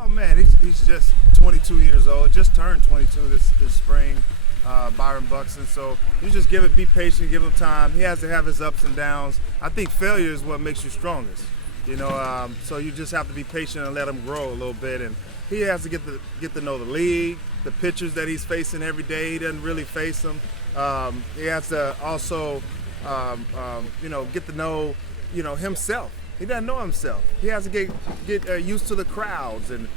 Oh man, he's just 22 years old, just turned 22 this spring, Byron Buxton. So you just be patient, give him time. He has to have his ups and downs. I think failure is what makes you strongest. So you just have to be patient and let him grow a little bit. And he has to get to know the league, the pitchers that he's facing every day. He doesn't really face them. He has to also, get to know, himself. He doesn't know himself. He has to get used to the crowds and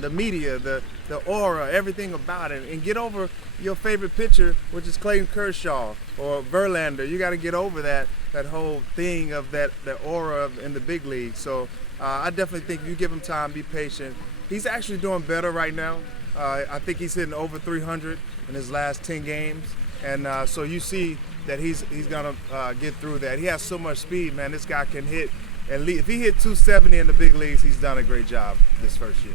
the media, the aura, everything about it, and get over your favorite pitcher, which is Clayton Kershaw or Verlander. You got to get over that whole thing of the aura in the big league. So I definitely think if you give him time, be patient. He's actually doing better right now. I think he's hitting over 300 in his last 10 games, and so you see that he's gonna get through that. He has so much speed, man. This guy can hit. If he hit 270 in the big leagues, he's done a great job this first year.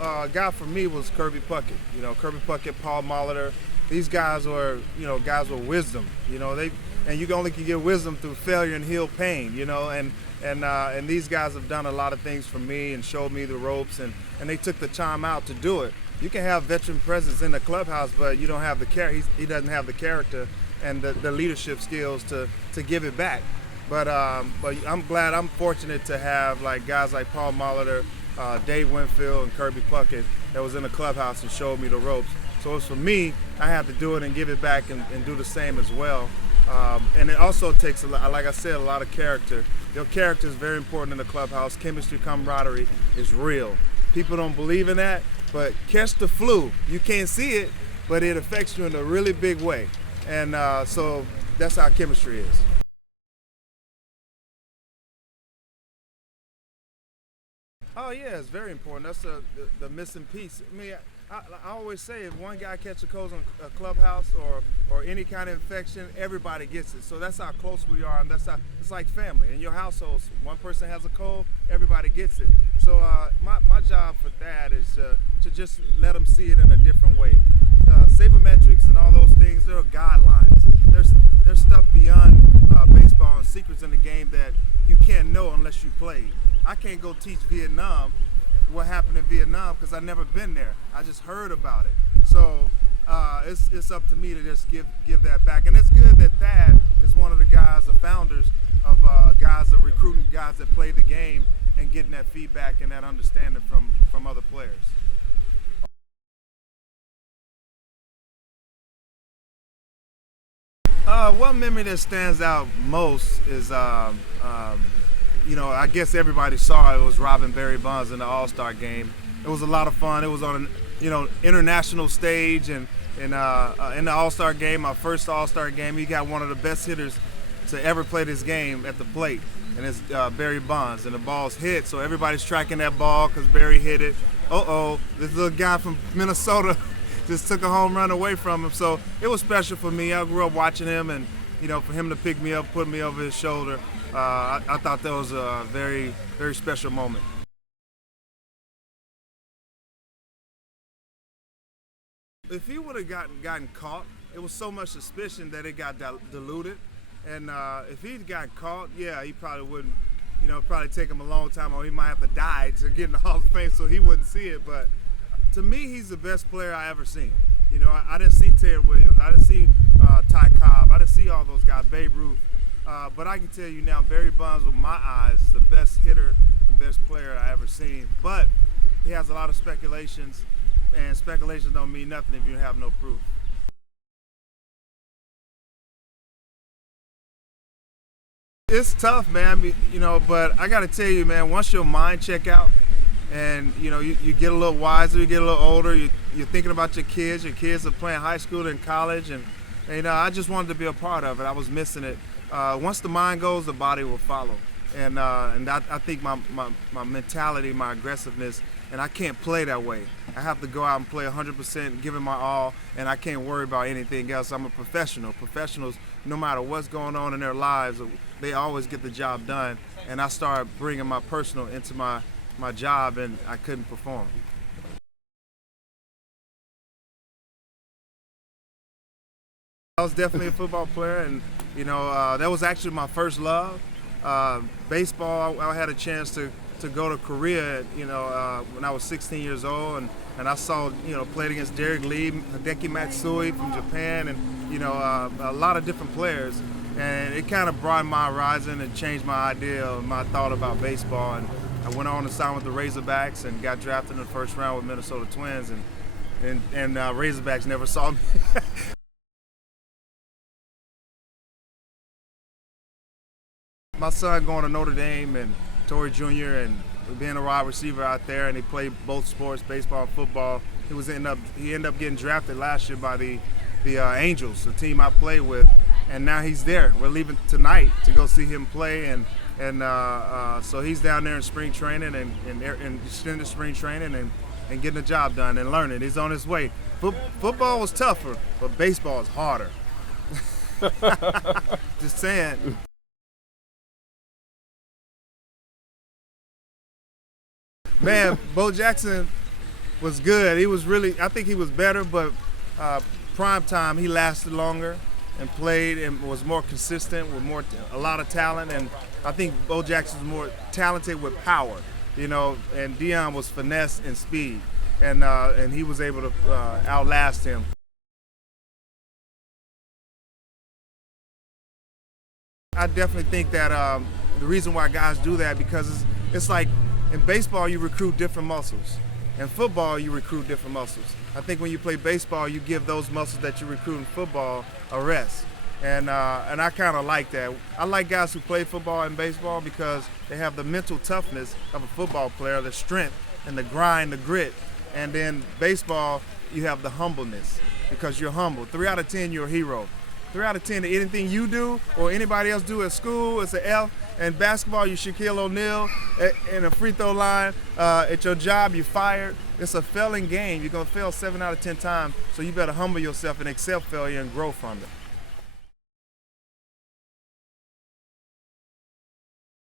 A guy for me was Kirby Puckett. Kirby Puckett, Paul Molitor. These guys were, guys with wisdom. And you only can get wisdom through failure and heal pain. And these guys have done a lot of things for me and showed me the ropes, and they took the time out to do it. You can have veteran presence in the clubhouse, but you don't have the character. He doesn't have the character and the leadership skills to give it back. But I'm fortunate to have guys like Paul Molitor, Dave Winfield, and Kirby Puckett that was in the clubhouse and showed me the ropes. So it's for me, I have to do it and give it back and do the same as well. And it also takes, like I said, a lot of character. Your character is very important in the clubhouse. Chemistry, camaraderie is real. People don't believe in that, but catch the flu. You can't see it, but it affects you in a really big way. And so that's how chemistry is. Oh yeah, it's very important. That's the missing piece. I mean, I always say if one guy catches a cold in a clubhouse or any kind of infection, everybody gets it. So that's how close we are, and it's like family. In your households, one person has a cold, everybody gets it. So my job for that is to just let them see it in a different way. Sabermetrics and all those things, there are guidelines. There's stuff beyond baseball and secrets in the game that you can't know unless you play. I can't go teach Vietnam what happened in Vietnam because I've never been there. I just heard about it. So it's up to me to just give that back. And it's good that Thad is one of the guys, the founders of recruiting guys that play the game and getting that feedback and that understanding from other players. One memory that stands out most is, I guess everybody saw it was robbing Barry Bonds in the All-Star game. It was a lot of fun. It was on an international stage, and in the All-Star game, my first All-Star game, he got one of the best hitters to ever play this game at the plate, and it's Barry Bonds, and the ball's hit, so everybody's tracking that ball because Barry hit it. This little guy from Minnesota just took a home run away from him. So it was special for me. I grew up watching him, and for him to pick me up, put me over his shoulder, I thought that was a very, very special moment. If he would have gotten caught, it was so much suspicion that it got diluted. And if he'd gotten caught, yeah, he probably wouldn't, probably take him a long time, or he might have to die to get in the Hall of Fame so he wouldn't see it. But to me, he's the best player I ever seen. I didn't see Ted Williams, I didn't see Ty Cobb, I didn't see all those guys, Babe Ruth. But I can tell you now, Barry Bonds, with my eyes, is the best hitter and best player I ever seen. But he has a lot of speculations, and speculations don't mean nothing if you have no proof. It's tough, man, but I got to tell you, man, once your mind check out, and you get a little wiser, you get a little older, you're thinking about your kids are playing high school and college, and I just wanted to be a part of it. I was missing it. Once the mind goes, the body will follow, and I think my mentality, my aggressiveness, and I can't play that way. I have to go out and play 100%, give it my all, and I can't worry about anything else. I'm a professional. Professionals, no matter what's going on in their lives, they always get the job done, and I started bringing my personal into my job, and I couldn't perform. I was definitely a football player, and that was actually my first love. Baseball, I had a chance to go to Korea, when I was 16 years old, and I saw, played against Derek Lee, Hideki Matsui from Japan, and, a lot of different players. And it kind of broadened my horizon and changed my idea, my thought about baseball. And I went on to sign with the Razorbacks and got drafted in the first round with Minnesota Twins, and Razorbacks never saw me. My son going to Notre Dame and Torii Jr. and being a wide receiver out there, and he played both sports, baseball and football. He ended up getting drafted last year by the Angels, the team I played with, and now he's there. We're leaving tonight to go see him play, and so he's down there in spring training and extended spring training and getting the job done and learning. He's on his way. Football was tougher, but baseball is harder. Just saying. Man, Bo Jackson was good. He was I think he was better, but prime time he lasted longer and played and was more consistent with a lot of talent. And I think Bo Jackson was more talented with power, and Deion was finesse and speed, and he was able to outlast him. I definitely think that the reason why guys do that, because it's like in baseball you recruit different muscles. In football you recruit different muscles. I think when you play baseball you give those muscles that you recruit in football a rest. And I kind of like that. I like guys who play football and baseball because they have the mental toughness of a football player, the strength and the grind, the grit. And then baseball, you have the humbleness because you're humble. 3 out of 10, you're a hero. 3 out of 10, anything you do or anybody else do at school, it's an F. And basketball, you Shaquille O'Neal in a free throw line. At your job, you're fired. It's a failing game. You're going to fail 7 out of 10 times, so you better humble yourself and accept failure and grow from it.